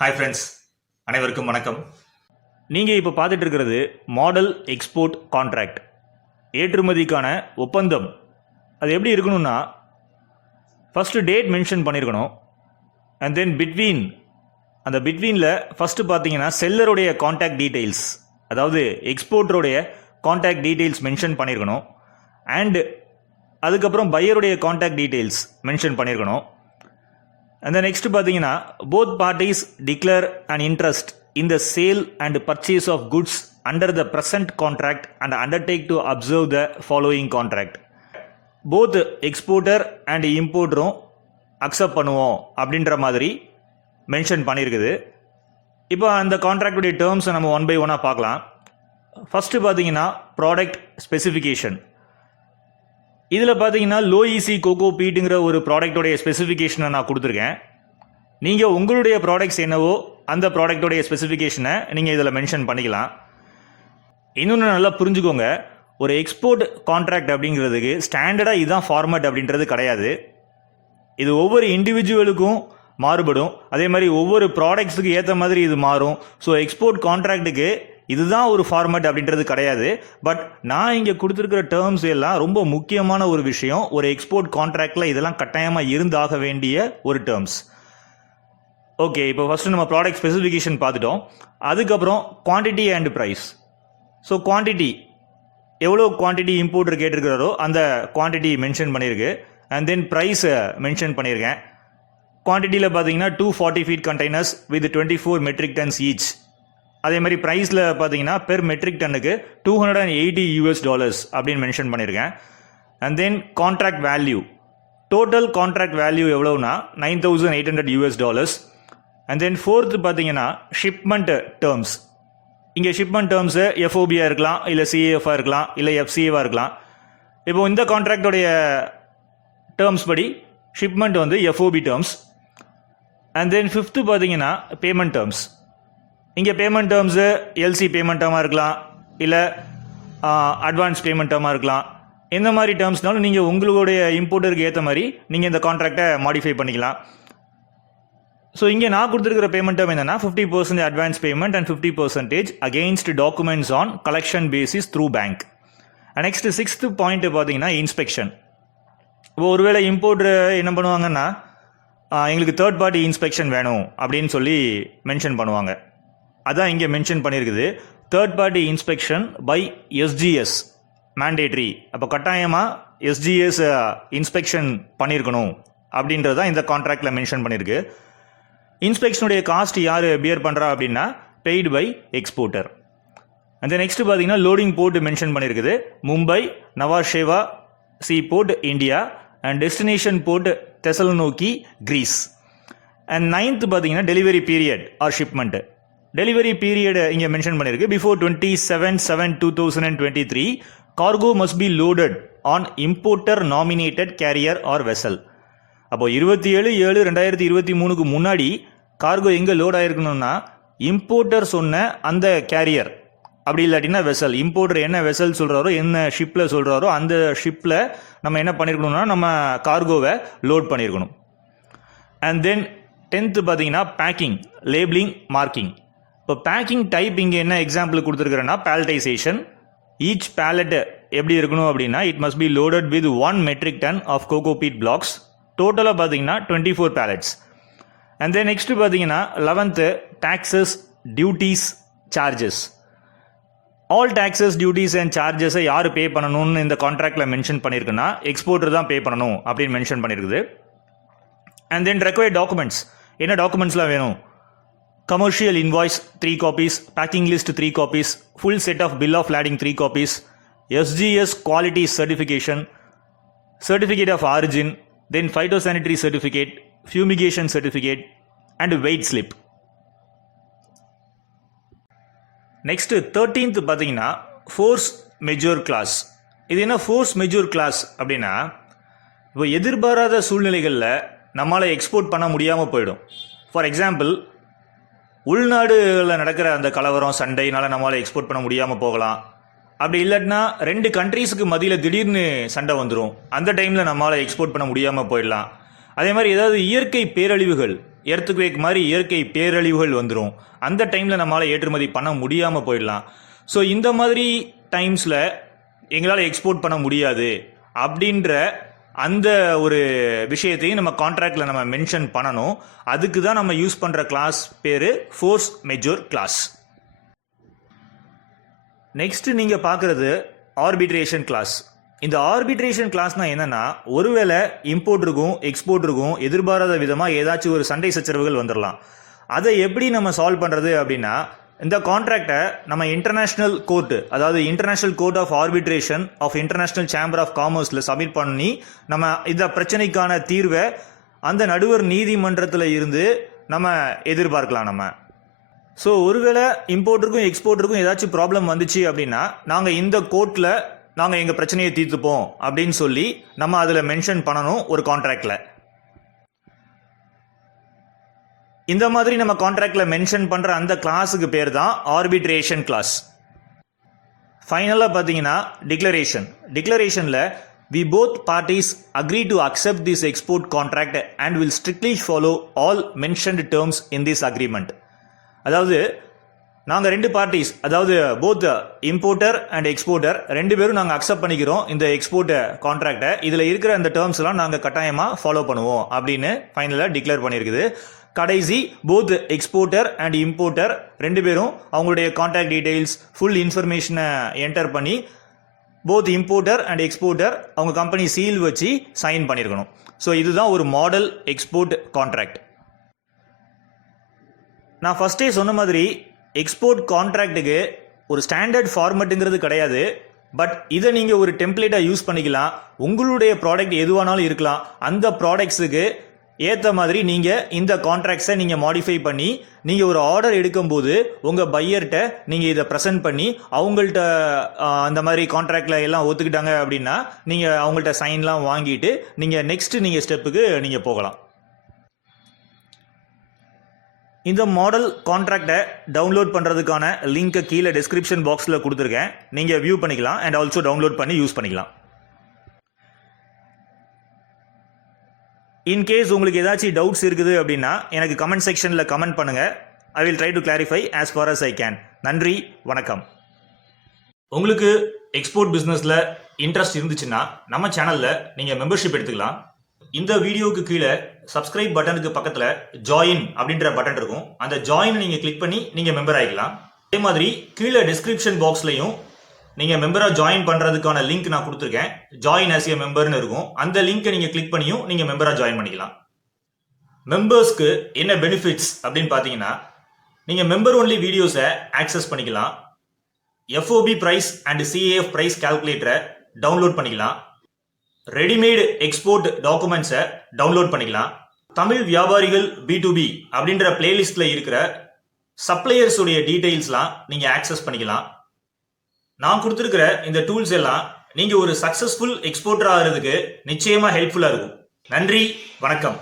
Hi friends, அனைவருக்கும் வணக்கம். நீங்கள் இப்போ பார்த்துட்டு இருக்கிறது மாடல் எக்ஸ்போர்ட் கான்ட்ராக்ட், ஏற்றுமதிக்கான ஒப்பந்தம். அது எப்படி இருக்கணும்னா, ஃபஸ்ட்டு டேட் மென்ஷன் பண்ணியிருக்கணும். அண்ட் தென் அந்த பிட்வீனில் ஃபஸ்ட்டு பார்த்தீங்கன்னா செல்லருடைய கான்டாக்ட் டீட்டெயில்ஸ், அதாவது எக்ஸ்போர்ட்டருடைய கான்டாக்ட் டீட்டெயில்ஸ் மென்ஷன் பண்ணியிருக்கணும். அண்டு அதுக்கப்புறம் பையருடைய கான்டாக்ட் டீட்டெயில்ஸ் மென்ஷன் பண்ணியிருக்கணும். அந்த நெக்ஸ்ட் பார்த்தீங்கன்னா both parties declare an interest in the sale and purchase of goods under the present contract and undertake to observe the following contract. Both exporter and இம்போர்ட்டரும் accept பண்ணுவோம் அப்படின்ற மாதிரி mention பண்ணியிருக்குது. இப்போ அந்த கான்ட்ராக்டுடைய டேர்ம்ஸை நம்ம ஒன் பை ஒன்னாக பார்க்கலாம். ஃபஸ்ட்டு பார்த்தீங்கன்னா ப்ராடக்ட் ஸ்பெசிஃபிகேஷன். இதில் பார்த்தீங்கன்னா லோ ஈசி கோகோ பீட்டுங்கிற ஒரு ப்ராடக்டோடைய ஸ்பெசிஃபிகேஷனை நான் கொடுத்துருக்கேன். நீங்கள் உங்களுடைய ப்ராடக்ட்ஸ் என்னவோ அந்த ப்ராடக்டோடைய ஸ்பெசிஃபிகேஷனை நீங்கள் இதில் மென்ஷன் பண்ணிக்கலாம். இன்னொன்று நல்லா புரிஞ்சுக்கோங்க, ஒரு எக்ஸ்போர்ட் கான்ட்ராக்ட் அப்படிங்கிறதுக்கு ஸ்டாண்டர்டாக இதுதான் ஃபார்மேட் அப்படின்றது கிடையாது. இது ஒவ்வொரு இண்டிவிஜுவலுக்கும் மாறுபடும். அதே மாதிரி ஒவ்வொரு ப்ராடக்ட்ஸுக்கு ஏற்ற மாதிரி இது மாறும். ஸோ எக்ஸ்போர்ட் கான்ட்ராக்டுக்கு இதுதான் ஒரு ஃபார்மேட் அப்படின்றது கிடையாது. பட் நான் இங்கே கொடுத்துருக்கிற டேர்ம்ஸ் எல்லாம் ரொம்ப முக்கியமான ஒரு விஷயம். ஒரு எக்ஸ்போர்ட் கான்ட்ராக்டில் இதெல்லாம் கட்டாயமாக இருந்தாக வேண்டிய ஒரு டேர்ம்ஸ். ஓகே, இப்போ ஃபஸ்ட்டு நம்ம ப்ராடக்ட் ஸ்பெசிஃபிகேஷன் பார்த்துட்டோம். அதுக்கப்புறம் quantity and price. So quantity, எவ்வளோ குவான்டிட்டி இம்போர்ட்டர் கேட்டிருக்கிறாரோ அந்த குவான்டிட்டி மென்ஷன் பண்ணியிருக்கு. அண்ட் தென் ப்ரைஸ் மென்ஷன் பண்ணியிருக்கேன். குவான்டிட்டியில் பார்த்தீங்கன்னா 240 feet containers with 24 metric tons each. அதே மாதிரி ப்ரைஸில் பார்த்தீங்கன்னா பெர் மெட்ரிக் டன்னுக்கு $280 அப்படின்னு மென்ஷன் பண்ணியிருக்கேன். And then contract value, total contract value எவ்வளோனா $9,800. அண்ட் தென் ஃபோர்த்து பார்த்தீங்கன்னா ஷிப்மெண்ட் டேர்ம்ஸ். இங்கே ஷிப்மெண்ட் டேர்ம்ஸு எஃப்ஓபியாக இருக்கலாம், இல்லை சிஏஎஃபாக இருக்கலாம், இல்லை எஃப்சிஏவாக இருக்கலாம். இப்போது இந்த கான்ட்ராக்டோடைய டேர்ம்ஸ் படி ஷிப்மெண்ட் வந்து FOB terms. And then fifth பார்த்தீங்கன்னா பேமெண்ட் டேர்ம்ஸ். இங்கே பேமெண்ட் டேர்ம்ஸு எல்சி பேமெண்ட் டேர்மாக இருக்கலாம், இல்லை அட்வான்ஸ் பேமெண்ட் டேர்மாக இருக்கலாம். எந்த மாதிரி டேர்ம்ஸ்னாலும் நீங்கள் உங்களுடைய இம்போர்ட்டருக்கு ஏற்ற மாதிரி நீங்கள் இந்த கான்ட்ராக்டை மாடிஃபை பண்ணிக்கலாம். ஸோ இங்கே நான் கொடுத்துருக்கிற பேமெண்ட் டேர்ம் என்னென்னா 50% advance payment and 50% against documents on collection basis through bank. Next sixth point பார்த்தீங்கன்னா இன்ஸ்பெக்ஷன். இப்போ ஒருவேளை இம்போர்ட்டர் என்ன பண்ணுவாங்கன்னா, எங்களுக்கு தேர்ட் பார்ட்டி இன்ஸ்பெக்ஷன் வேணும் அப்படின்னு சொல்லி மென்ஷன் பண்ணுவாங்க. அதான் இங்கே மென்ஷன் பண்ணியிருக்குது, third party inspection by SGS mandatory. அப்போ கட்டாயமாக எஸ்ஜிஎஸ் இன்ஸ்பெக்ஷன் பண்ணியிருக்கணும் அப்படின்றது தான் இந்த கான்ட்ராக்டில் மென்ஷன் பண்ணியிருக்கு. இன்ஸ்பெக்ஷனுடைய காஸ்ட் யார் பியர் பண்ணுறா அப்படின்னா பெய்டு பை எக்ஸ்போர்ட்டர். அந்த நெக்ஸ்ட் பார்த்தீங்கன்னா லோடிங் போர்ட் மென்ஷன் பண்ணியிருக்குது, Mumbai, Nhava Sheva sea port India and destination port Thessaloniki Greece. And ninth பார்த்தீங்கன்னா delivery period or shipment. Delivery period இங்கே மென்ஷன் பண்ணியிருக்கு, before 27/7/2023 cargo must be loaded on importer nominated carrier or vessel. அப்போது 27/7/2023 முன்னாடி cargo எங்கே load ஆகிருக்கணும்னா importer சொன்ன அந்த carrier, அப்படி இல்லாட்டினா வெசல். இம்போர்ட்டர் என்ன வெசல் சொல்கிறாரோ, என்ன ஷிப்பில் சொல்கிறாரோ அந்த ஷிப்பில் நம்ம என்ன பண்ணியிருக்கணும்னா நம்ம கார்கோவை லோட் பண்ணியிருக்கணும். அண்ட் தென் 10th பார்த்தீங்கன்னா பேக்கிங், லேபிளிங், மார்க்கிங். இப்போ பேக்கிங் டைப் இங்கே என்ன எக்ஸாம்பிள் கொடுத்துருக்குறேன்னா பேலட்டைசேஷன். ஈச் பேலட் எப்படி இருக்கணும் அப்படின்னா it must be loaded with 1 metric ton of coco peat blocks. டோட்டலாக பார்த்தீங்கன்னா 24 பேலட்ஸ். அண்ட் தென் நெக்ஸ்ட் பார்த்தீங்கன்னா 11th taxes, duties, charges. All taxes, duties and சார்ஜஸை யார் பே பண்ணணும்னு இந்த கான்ட்ராக்டில் மென்ஷன் பண்ணியிருக்குன்னா எக்ஸ்போர்ட்டர் தான் பே பண்ணணும் அப்படின்னு மென்ஷன் பண்ணியிருக்குது. அண்ட் தென் ரெக்வயர்ட் டாக்குமெண்ட்ஸ், என்ன டாக்குமெண்ட்ஸ்லாம் வேணும்? Commercial invoice 3 copies, packing list 3 copies, full set of bill of lading 3 copies, SGS quality certification, certificate of origin, then phytosanitary certificate, fumigation certificate and weight slip. Next 13th பார்த்தீங்கன்னா force majeure clause. இது என்ன force majeure clause அப்படின்னா, இப்போ எதிர்பாராத சூழ்நிலைகளில் நம்மளால் export பண்ண முடியாமல் போயிடும். ஃபார் எக்ஸாம்பிள், உள்நாடுகளில் நடக்கிற அந்த கலவரம், சண்டைனால நம்மளால் எக்ஸ்போர்ட் பண்ண முடியாமல் போகலாம். அப்படி இல்லாட்டினா 2 கண்ட்ரீஸுக்கு மத்தியில் திடீர்னு சண்டை வந்துடும், அந்த டைமில் நம்மளால் எக்ஸ்போர்ட் பண்ண முடியாமல் போயிடலாம். அதே மாதிரி ஏதாவது இயற்கை பேரழிவுகள், எர்த்குவேக் மாதிரி இயற்கை பேரழிவுகள் வந்துடும். அந்த டைமில் நம்மளால் ஏற்றுமதி பண்ண முடியாமல் போயிடலாம். ஸோ இந்த மாதிரி டைம்ஸில் எங்களால் எக்ஸ்போர்ட் பண்ண முடியாது அப்படின்ற அந்த ஒரு விஷயத்தையும் நம்ம கான்ட்ராக்டில் நம்ம மென்ஷன் பண்ணணும். அதுக்கு தான் நம்ம யூஸ் பண்ணுற கிளாஸ் பேர் ஃபோர்ஸ் மெஜோர் கிளாஸ். நெக்ஸ்ட் நீங்கள் பார்க்குறது ஆர்பிட்ரேஷன் கிளாஸ். இந்த ஆர்பிட்ரேஷன் கிளாஸ்னால் என்னென்னா, ஒருவேளை இம்போர்ட்டுக்கும் எக்ஸ்போர்ட்டுக்கும் எதிர்பாராத விதமாக ஏதாச்சும் ஒரு சண்டை சச்சரவுகள் வந்துடலாம். அதை எப்படி நம்ம சால்வ் பண்ணுறது அப்படின்னா, இந்த கான்ட்ராக்டை நம்ம இன்டர்நேஷ்னல் கோர்ட்டு, அதாவது international court of arbitration of international chamber of காமர்ஸில் சப்மிட் பண்ணி நம்ம இந்த பிரச்சனைக்கான தீர்வை அந்த நடுவர் நீதிமன்றத்தில் இருந்து நம்ம எதிர்பார்க்கலாம். நம்ம ஸோ ஒருவேளை இம்போர்ட்டருக்கும் எக்ஸ்போர்ட்டருக்கும் ஏதாச்சும் ப்ராப்ளம் வந்துச்சு அப்படின்னா, நாங்கள் இந்த கோர்ட்டில் நாங்கள் எங்கள் பிரச்சனையை தீர்த்துப்போம் அப்படின்னு சொல்லி நம்ம அதில் மென்ஷன் பண்ணணும் ஒரு கான்ட்ராக்டில். இந்த மாதிரி நம்ம கான்ட்ராக்டில் மென்ஷன் பண்ணுற அந்த கிளாஸுக்கு பேர் தான் ஆர்பிட்ரேஷன் கிளாஸ். ஃபைனலாக பார்த்தீங்கன்னா டிக்ளரேஷனில் we both parties agree to accept this export contract and will strictly follow all mentioned terms in this agreement. அதாவது நாங்கள் ரெண்டு பார்ட்டிஸ், அதாவது போத் இம்போர்ட்டர் அண்ட் எக்ஸ்போர்ட்டர் ரெண்டு பேரும் நாங்கள் அக்செப்ட் பண்ணிக்கிறோம் இந்த எக்ஸ்போர்ட் கான்ட்ராக்டை. இதில் இருக்கிற அந்த டேர்ம்ஸ்லாம் நாங்கள் கட்டாயமாக ஃபாலோ பண்ணுவோம் அப்படின்னு ஃபைனலாக டிக்ளேர் பண்ணியிருக்குது. கடைசி போத் எக்ஸ்போர்ட்டர் அண்ட் இம்போர்ட்டர் ரெண்டு பேரும் அவங்களுடைய கான்டாக்ட் டீட்டெயில்ஸ் ஃபுல் இன்ஃபர்மேஷனை என்டர் பண்ணி போத் இம்போர்ட்டர் அண்ட் எக்ஸ்போர்ட்டர் அவங்க கம்பெனி சீல் வச்சு சைன் பண்ணியிருக்கணும். ஸோ இதுதான் ஒரு மாடல் எக்ஸ்போர்ட் கான்ட்ராக்ட். நான் ஃபஸ்ட்டே சொன்ன மாதிரி எக்ஸ்போர்ட் கான்ட்ராக்டுக்கு ஒரு ஸ்டாண்டர்ட் ஃபார்மெட்டுங்கிறது கிடையாது. பட் இதை நீங்கள் ஒரு டெம்ப்ளேட்டாக யூஸ் பண்ணிக்கலாம். உங்களுடைய ப்ராடக்ட் எதுவானாலும் இருக்கலாம். அந்த ப்ராடக்ட்ஸுக்கு ஏற்ற மாதிரி நீங்கள் இந்த கான்ட்ராக்ட்ஸை நீங்கள் மாடிஃபை பண்ணி நீங்கள் ஒரு ஆர்டர் எடுக்கும்போது உங்கள் பையர்கிட்ட நீங்கள் இதை ப்ரெசென்ட் பண்ணி அவங்கள்ட்ட அந்த மாதிரி கான்ட்ராக்டில் எல்லாம் ஒத்துக்கிட்டாங்க அப்படின்னா நீங்கள் அவங்கள்ட்ட சைன்லாம் வாங்கிட்டு நீங்கள் நெக்ஸ்ட்டு நீங்கள் ஸ்டெப்புக்கு நீங்கள் போகலாம். இந்த மாடல் கான்ட்ராக்டை டவுன்லோட் பண்ணுறதுக்கான லிங்க்கை கீழே டிஸ்கிரிப்ஷன் பாக்ஸில் கொடுத்துருக்கேன். நீங்கள் வியூ பண்ணிக்கலாம் அண்ட் ஆல்சோ டவுன்லோட் பண்ணி யூஸ் பண்ணிக்கலாம். இன்கேஸ் உங்களுக்கு ஏதாச்சும் டவுட்ஸ் இருக்குது அப்படின்னா எனக்கு கமெண்ட் செக்ஷனில் கமெண்ட் பண்ணுங்கள். I will try to clarify as far as I can. நன்றி, வணக்கம். உங்களுக்கு எக்ஸ்போர்ட் பிஸ்னஸில் இன்ட்ரெஸ்ட் இருந்துச்சுன்னா நம்ம சேனலில் நீங்கள் மெம்பர்ஷிப் எடுத்துக்கலாம். இந்த வீடியோவுக்கு கீழே சப்ஸ்கிரைப் பட்டனுக்கு பக்கத்தில் ஜாயின் அப்படின்ற பட்டன் இருக்கும். அந்த ஜாயின் நீங்கள் கிளிக் பண்ணி நீங்கள் மெம்பர் ஆகிக்கலாம். அதே மாதிரி கீழே டிஸ்கிரிப்ஷன் பாக்ஸ்லையும் நீங்கள் மெம்பராக ஜாயின் பண்ணுறதுக்கான லிங்க் நான் கொடுத்துருக்கேன். ஜாயின் ஆஸ் ஏ மெம்பர்னு இருக்கும். அந்த லிங்க்கை நீங்கள் கிளிக் பண்ணியும் நீங்கள் மெம்பராக ஜாயின் பண்ணிக்கலாம். மெம்பர்ஸ்க்கு என்ன பெனிஃபிட்ஸ் அப்படின்னு பார்த்தீங்கன்னா, நீங்கள் மெம்பர் ஒன்லி வீடியோஸை ஆக்சஸ் பண்ணிக்கலாம். FOB price and CAF price கால்குலேட்டரை டவுன்லோட் பண்ணிக்கலாம். ரெடிமேடு எக்ஸ்போர்ட் டாக்குமெண்ட்ஸை டவுன்லோட் பண்ணிக்கலாம். தமிழ் வியாபாரிகள் B2B அப்படின்ற பிளேலிஸ்டில் இருக்கிற சப்ளையர்ஸுடைய டீட்டெயில்ஸ்லாம் நீங்கள் ஆக்சஸ் பண்ணிக்கலாம். நான் கொடுத்துருக்கிற இந்த டூல்ஸ் எல்லாம் நீங்கள் ஒரு சக்ஸஸ்ஃபுல் எக்ஸ்போர்ட்டர் ஆகிறதுக்கு நிச்சயமாக ஹெல்ப்ஃபுல்லாக இருக்கும். நன்றி, வணக்கம்.